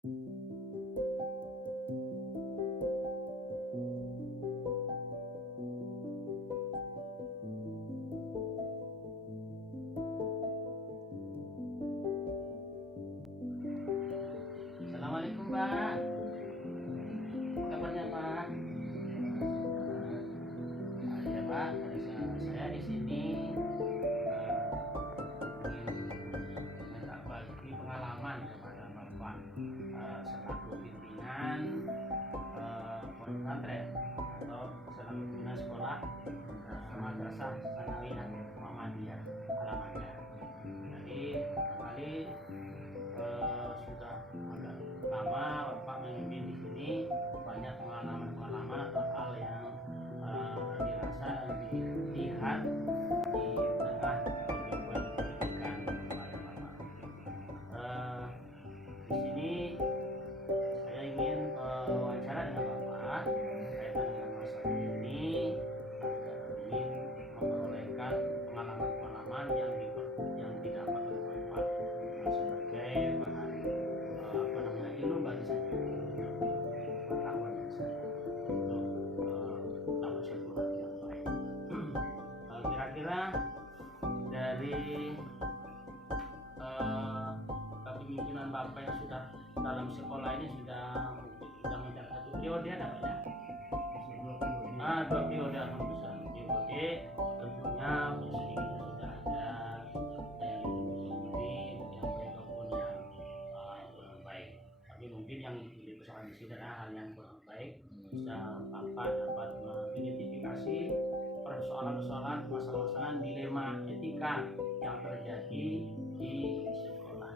Assalamualaikum Pak, kabarnya Pak? Ya Pak, saya di sini ingin minta bagi pengalaman kepada Bapak selaku pimpinan pondok pesantren atau selaku pimpinan sekolah Madrasah Sanawiyah Muhammadiyah Alamannya. Jadi kali sudah agak lama Bapak memimpin di sini, banyak pengalaman-pengalaman atau hal yang dirasa dan dilihat di tengah kehidupan pendidikan kepada Bapak. Di sini saya ingin wawancara dengan Bapak berkaitan dengan masalah ini agar ingin memperolehkan pengalaman-pengalaman yang didapat oleh Bapak sebagai bahan ilmu bagi saya, pengetahuan bagi saya untuk tahun sekolah yang baik. Kira-kira dari kepemimpinan Bapak yang sudah dalam sekolah ini sudah mencapai satu periode namanya. Dua periode, alhamdulillah. Periode tentunya sedikit sudah ada yang mungkin yang mereka pun yang kurang baik. Tapi mungkin yang dipersoalkan di sini adalah hal yang kurang baik. Sudah Bapak dapat mengidentifikasi persoalan-persoalan, masalah-masalah dilema etika yang terjadi di sekolah.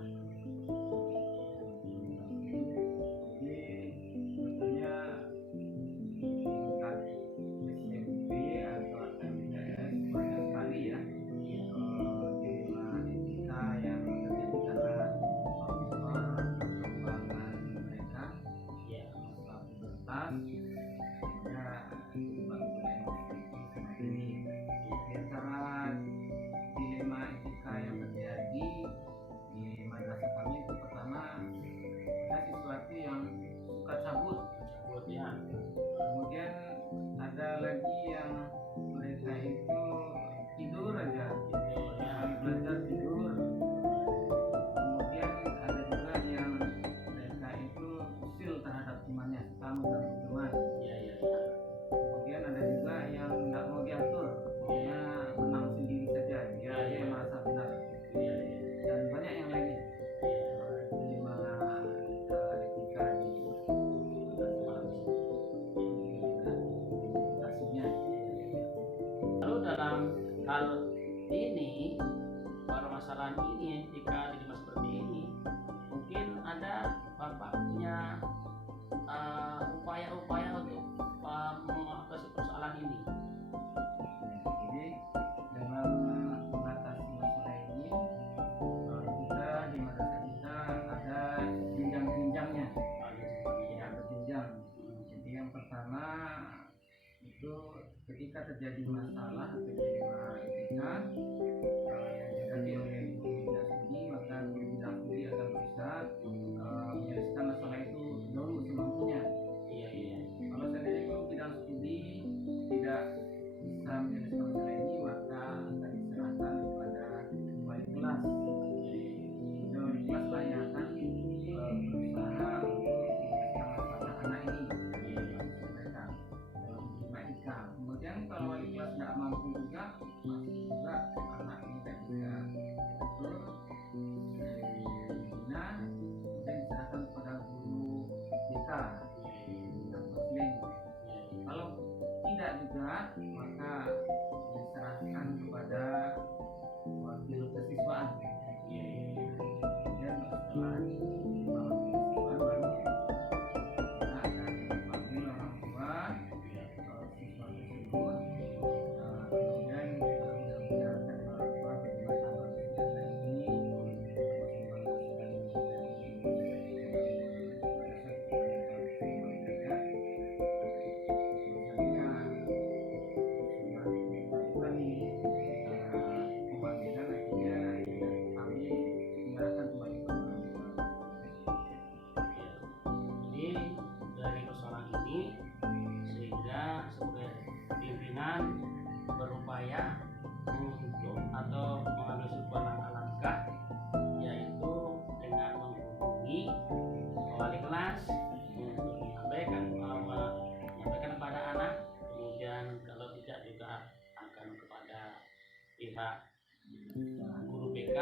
kepada guru BK,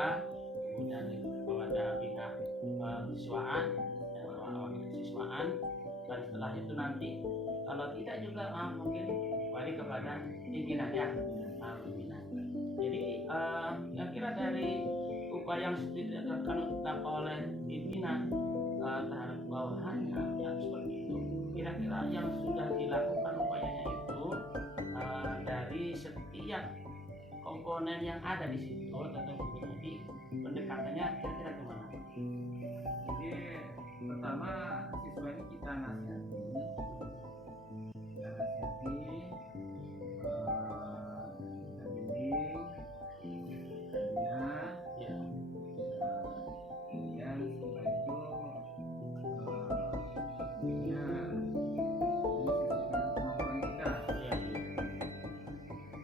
kemudian kepada pihak siswaan, siswaan, dan setelah itu nanti kalau tidak juga mungkin kembali kepada pimpinannya, pimpinan. Jadi kira-kira dari upaya yang sudah dilakukan oleh pimpinan terhadap bawahannya yang seperti itu, kira-kira yang sudah dilakukan upayanya itu dari setiap komponen yang ada di situ, atau jadi pendekatannya kira-kira kemana? Jadi pertama siswa ini kita nasihati, kita bimbing, Ya, kemudian setelah itu ya kemampuan kita. ya,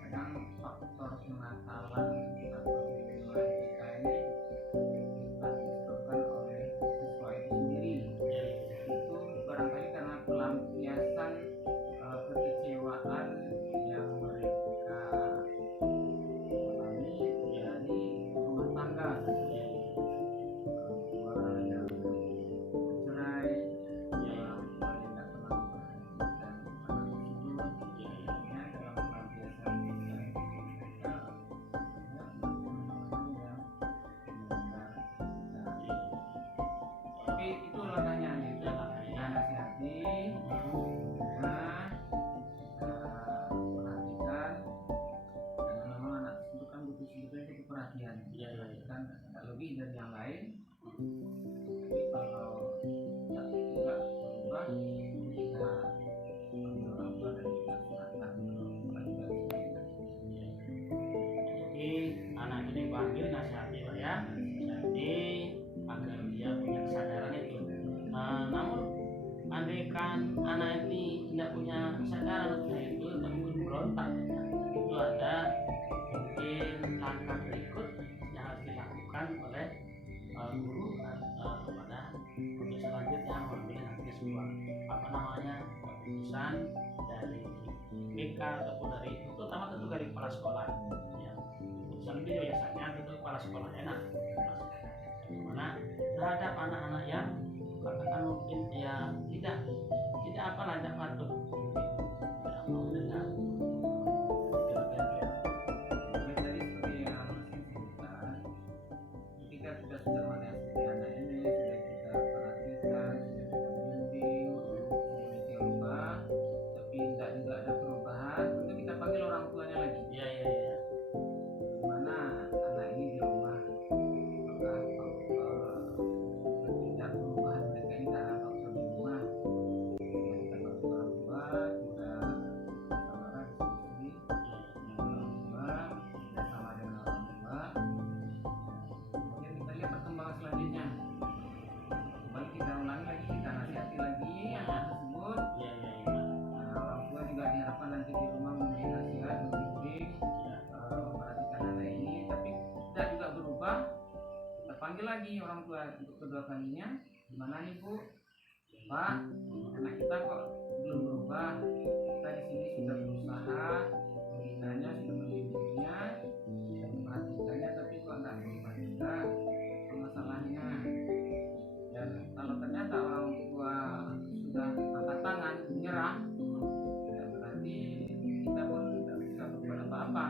Kadang faktor kenakalan atau kejiwaan kita ini disebabkan oleh siswa itu sendiri. ya, Itu barangkali karena pelampiasan kekecewaan yang mereka alami dari rumah tangga, orang tua yang cerai, orang tua yang tidak pernah memperhatikan anak tersebut, ya dalam pelampiasan yang mereka tapi itu langkahnya kita nasihati, perhatikan, karena memang anak tersebut kan butuh sebetulnya perhatian, kan tidak lebih dari yang lain. Tapi kalau tidak berubah, kita ambil orang tua dan kita serahkan kepada jadi anak ini panggil nasihati Pak ya, jadi agar dia punya kesadaran itu. Namun andaikan anak ini tidak punya kesadaran untuk itu, mungkin berontak, ya. Itu ada mungkin langkah berikut yang harus dilakukan oleh guru kepada untuk selanjutnya mengambil nanti sebuah keputusan dari BK ataupun dari terutama tentu dari kepala sekolah. Ya. Keputusan itu biasanya tentu kepala sekolah enak. Bagaimana terhadap anak-anak yang katakan mungkin dia tidak apalah, tidak patuh, tidak mau dengar. Tadi seperti yang saya sebutkan, ketika kita sudah menasihati anak ini, sudah kita perhatikan, sudah kita bimbing, sedemikian rupa, tapi tidak juga ada perubahan, tentu kita panggil orang tuanya lagi. Ya. Mana anak ini di rumah, apakah tidak perubahan mereka ini karena faktor di rumah? Kita panggil orang tua, kita saudara diskusi orang tua, kita sama dengan orang tua. Kemudian kita lihat perkembangan selanjutnya. Kembali kita ulangi lagi, kita nasihati lagi anak tersebut. Orang tua juga diharapkan nanti di rumah memberi nasihat, membimbing, memperhatikan anak ini, tapi tidak juga berubah. Kita panggil lagi orang tua untuk kedua kalinya. Gimana nih Bu, Pak, anak kita kok belum berubah? Kita di sini sudah berusaha membinanya, sudah membimbingnya, sudah memperhatikannya, tapi kok tidak berubah juga. Apa masalahnya? Dan kalau ternyata orang tua sudah angkat tangan, menyerah, ya berarti kita pun tidak bisa berbuat apa-apa.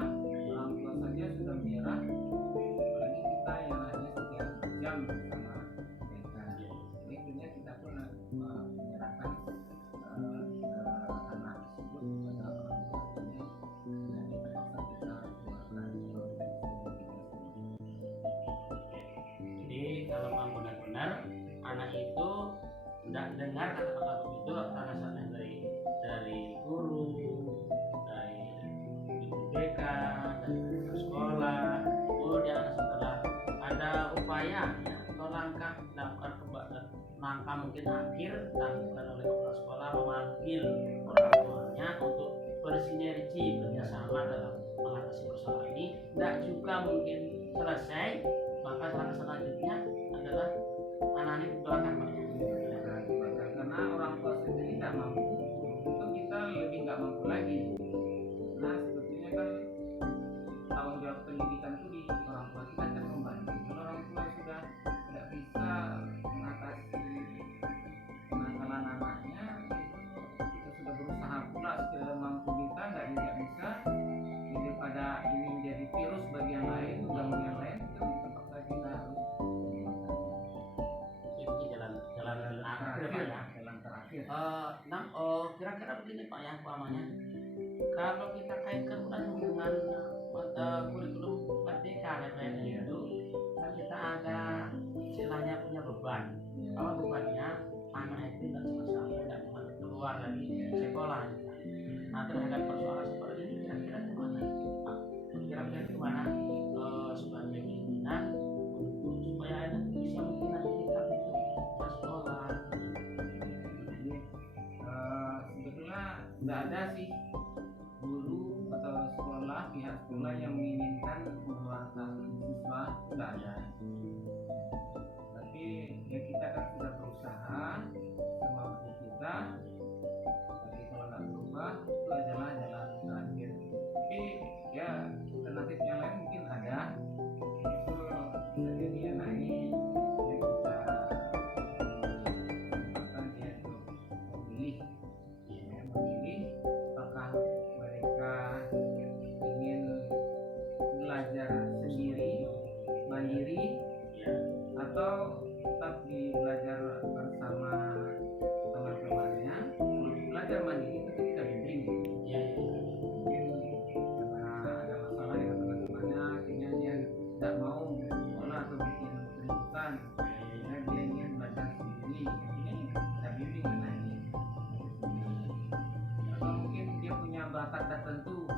Orang tua saja sudah menyerah, apalagi kita yang hanya sekian jam bersama mereka. Jadi akhirnya kita pun menyerahkan anak tersebut kepada orang tuanya, dan terpaksa kita keluarkan. Jadi kalau memang benar-benar anak itu tidak dengar kata-kata begitu karena salah dari guru, dari ibu BK, dari sekolah, kemudian setelah ada upaya ya, atau langkah dilakukan langkah mungkin akhir dilakukan oleh kepala sekolah memanggil orang tuanya untuk bersinergi bekerjasama dalam mengatasi persoalan ini, tidak juga mungkin selesai, maka langkah selanjutnya adalah anak-anak di belakang Pak. Karena orang tua sendiri tidak mampu, itu kita lebih nggak mampu lagi. Nah sebetulnya kan tanggung jawab pendidikan umpamanya kalau kita kaitkan dengan kurikulum merdeka ya Pak, itu kan kita ada istilahnya punya beban. Kalau bebannya anak itu tidak selesai, tidak keluar dari sekolah. Nah, terhadap persoalan seperti ini kira-kira gimana Pak? Kira-kira gimana sebagai pimpinan untuk supaya anak bisa mungkin nanti kita itu ke sekolah. Jadi sebetulnya tidak ada sih guru atau sekolah, pihak sekolah yang menginginkan mengeluarkan siswa, tidak ada. Tapi ya kita kan sudah berusaha semampu kita. Tapi kalau nggak berubah, itu adalah jalan terakhir. Tapi ya alternatif yang lain mungkin ada. Itu bisa jadi yang naik. Ya kita kesempatan dia untuk memilih, ya, memilih apakah mereka ingin belajar sendiri, mandiri, Ya, atau tetap belajar bersama teman-temannya. Belajar mandiri itu kita bimbing. ya, Mungkin karena ada masalah dengan teman-temannya, akhirnya dia tidak mau sekolah atau bikin keributan, akhirnya dia ingin belajar sendiri. Ini kita bimbing nanti. Atau mungkin dia punya bakat tertentu,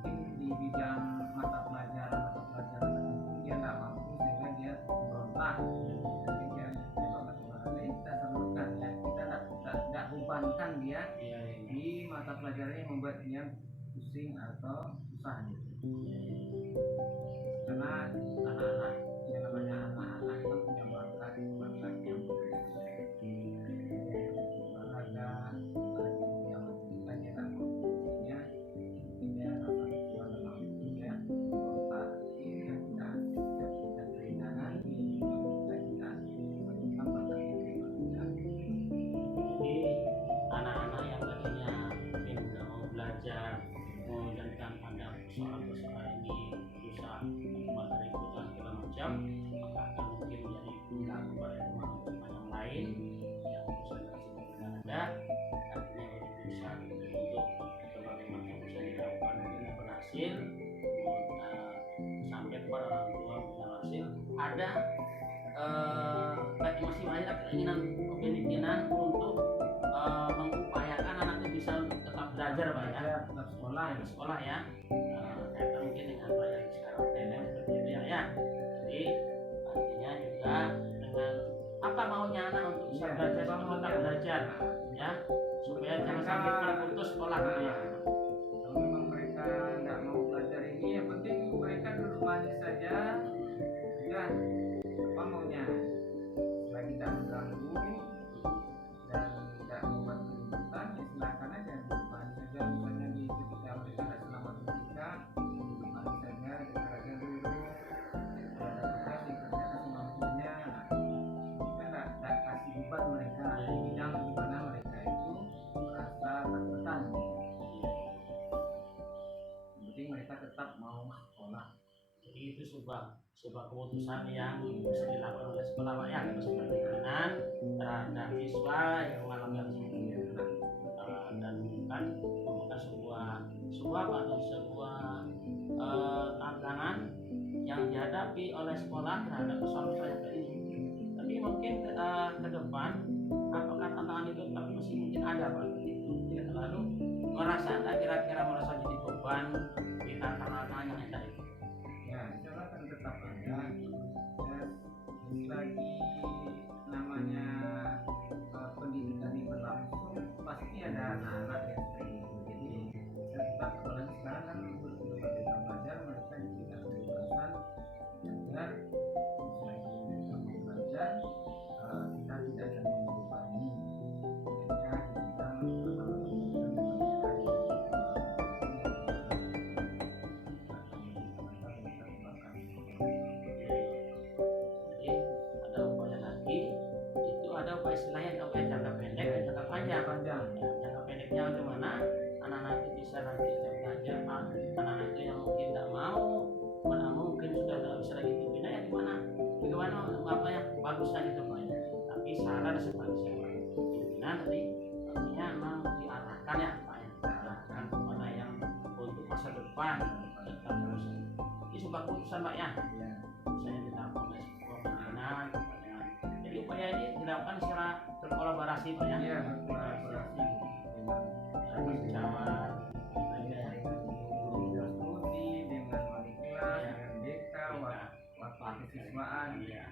mungkin di bidang mata pelajaran tertentu dia tidak mampu sehingga dia berontak. Jadi dia bakat olahraga ini kita salurkan, ya. Kita tidak bebankan dia ya, di mata pelajaran yang membuat dia pusing atau susah gitu. Karena anak-anak, yang namanya anak-anak itu punya bakat yang berbeda. Olahraga, yang kita tidak mampunya, dia rasa kuat dan mampu ya, berontak. Ini yang kita berikan keringanan, kita menemukan bakat yang berbeda. jadi anak-anak yang tadinya mungkin nggak mau belajar, mau menjadikan pada persoalan-persoalan ini susah, materi ikutan segala macam, maka akan mungkin menjadi guna kepada teman-teman yang lain yang konsentrasi tidak ada, artinya berusaha untuk berbagai macam usaha dilakukan mungkin berhasil, sampai kepada orang tua bisa berhasil. Ada bagi masing-masing ada keinginan untuk mengupayakan anak itu bisa tetap belajar Pak ya, Tetap sekolah di sekolah ya, kaitan mungkin dengan apa yang sekarang TNM seperti itu ya. Jadi artinya juga dengan apa maunya anak untuk bisa Iya, belajar, apa tetap maunya. belajar ya, supaya jangan Mereka- sampai terputus sekolah gitu ya. Kalau memang mereka nggak mau belajar ini, yang penting mereka duduk manis saja, ya apa maunya, selagi tidak mengganggu dan tidak membuat keributan, ya silakan aja duduk manis saja. Misalnya di ketika mereka tidak selamat pendidikan, duduk manis saja, dengar dulu. Kalau ada tugas dikerjakan semampunya. Kita nggak kasih beban mereka di bidang di mana mereka itu merasa tertekan. Yang penting mereka tetap mau sekolah. Jadi itu sebuah keputusan yang bisa dilakukan oleh sekolah Pak ya, sebagai pimpinan terhadap siswa yang mengalami hal seperti itu. Dan kan merupakan sebuah apa tuh, sebuah tantangan yang dihadapi oleh sekolah terhadap persoalan yang kayak ini. Tapi mungkin ke depan apakah tantangan itu tapi masih mungkin ada Pak, itu tidak terlalu merasa kira-kira merasa jadi beban di tantangan yang ada itu. Ya, insya Allah akan tetap ada. Ya, lagi namanya pendidikan ini berlangsung, pasti ada anak-anak yang seperti itu. Jadi tetap kalau sekarang kan berbagai belajar, mereka diberikan kebebasan agar selagi mereka mau belajar, kita tidak akan membebani mereka di bidang Jadi ada upaya lagi, itu ada upaya istilahnya upaya jangka pendek dan jangka panjang. panjang. Ya, jangka pendeknya bagaimana anak-anak itu bisa nanti belajar, anak-anak itu yang mungkin tidak mau, mana mungkin sudah tidak bisa lagi dibina ya bagaimana apa yang bagusnya gitu Pak ya. Tapi saran sebagai saya pimpinan tadi artinya memang diarahkan ya Pak ya. Nah, sebuah keputusan Pak ya, Ya. misalnya dilakukan oleh sebuah pimpinan. Jadi upaya ini dilakukan secara berkolaborasi Pak ya. Iya, berkolaborasi dengan Berbicara guru studi, dengan wali kelas, Iya. dengan BK, wakil kesiswaan. Iya.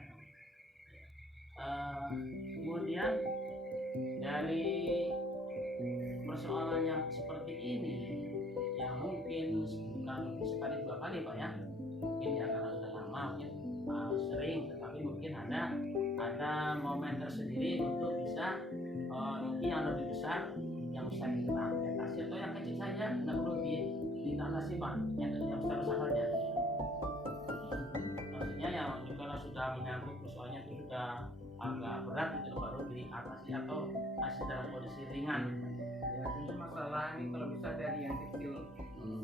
Kemudian dari persoalan yang seperti ini yang mungkin bukan sekali dua kali Pak ya, mungkin ya karena sudah lama mungkin sering, tetapi mungkin ada momen tersendiri untuk bisa ini yang lebih besar yang bisa kita atasi, atau yang kecil saja tidak perlu diatasi Pak, yang besar besar saja. Maksudnya yang kalau sudah menyangkut persoalannya itu sudah agak berat itu baru diatasi atau masih dalam kondisi ringan. Ya, tentu masalah ini kalau bisa dari yang kecil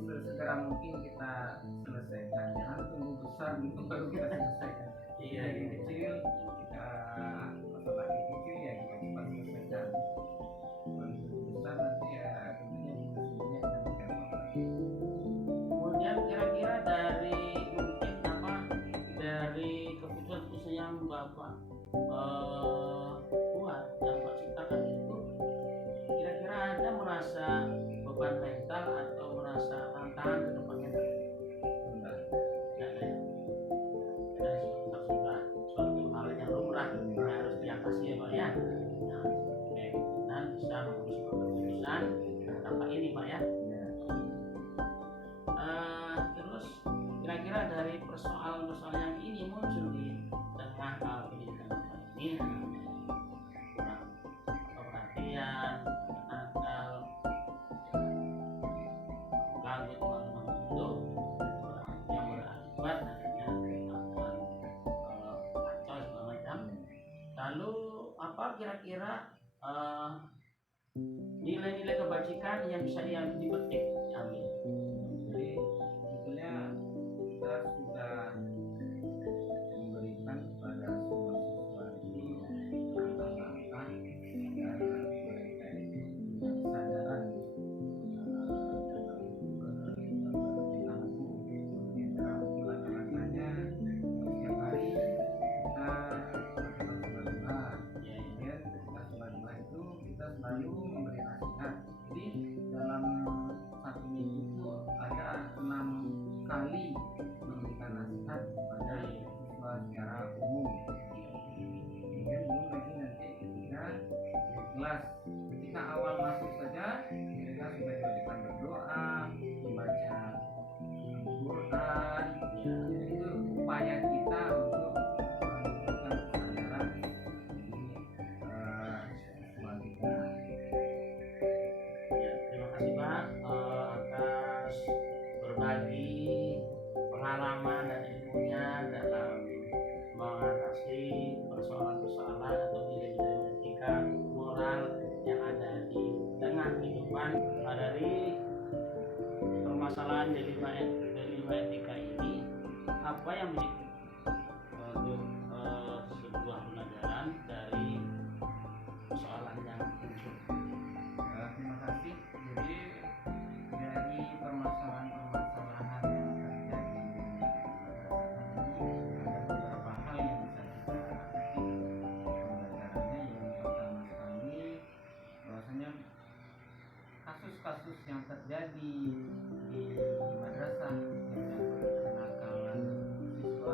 segera mungkin kita selesaikan. Jangan tunggu besar gitu baru kita selesaikan. Iya, Dari yang kecil kita masalah yang kecil ya kita cepat selesaikan. Kalau itu besar nanti ya tentunya kita sendiri yang nanti dapat. Kemudian kira-kira dari mungkin apa dari keputusan yang Bapak buat yang Bapak ciptakan itu, kira-kira ada merasa beban mental atau merasa tantangan ke depannya? Bentar. Tidak ada ya? Ada sudah suatu hal yang lumrah yang harus diatasi ya Pak ya. Nah, dan bisa mengurus keputusan tanpa ini Pak ya. Ya. Terus kira-kira dari persoalan-persoalan yang ini muncul di tengah pendidikan Bapak ini, kurang perhatian, nakal, ganggu teman-teman itu yang berakibat akhirnya akan kacau segala macam. Lalu apa kira-kira nilai-nilai kebajikan yang bisa dipetik diambil? Jadi sebetulnya kita sudah memberikan kepada semua siswa ini langkah-langkah agar mereka itu punya kesadaran dalam berperilaku. Kemudian dalam langkah-langkahnya setiap hari kita melakukan sholat duha. Kemudian ketika sholat duha itu kita selalu memberi nasihat. Jadi dalam satu minggu itu ada 6 kali memberikan nasihat kepada siswa secara umum. Kemudian belum lagi nanti ketika di kelas, ketika awal masuk saja mereka sudah diwajibkan berdoa, membaca Al-Quran. Ya, itu upaya kita untuk menunjukkan kesadaran di siswa kita. Ya, terima kasih Pak atas berbagi pengalaman dan ilmunya dalam mengatasi persoalan-persoalan atau nilai-nilai etika moral yang ada di tengah kehidupan. Dari permasalahan dilema etika ini, apa yang menjadi sebuah pelajaran dari persoalan yang muncul? Terima kasih. Jadi dari permasalahan-permasalahan yang terjadi ada beberapa hal yang bisa kita petik pembelajarannya. Yang pertama sekali bahwasanya kasus-kasus yang terjadi di madrasah yang menyangkut kenakalan siswa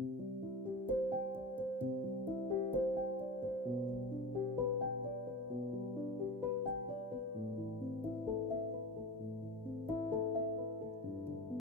Oke.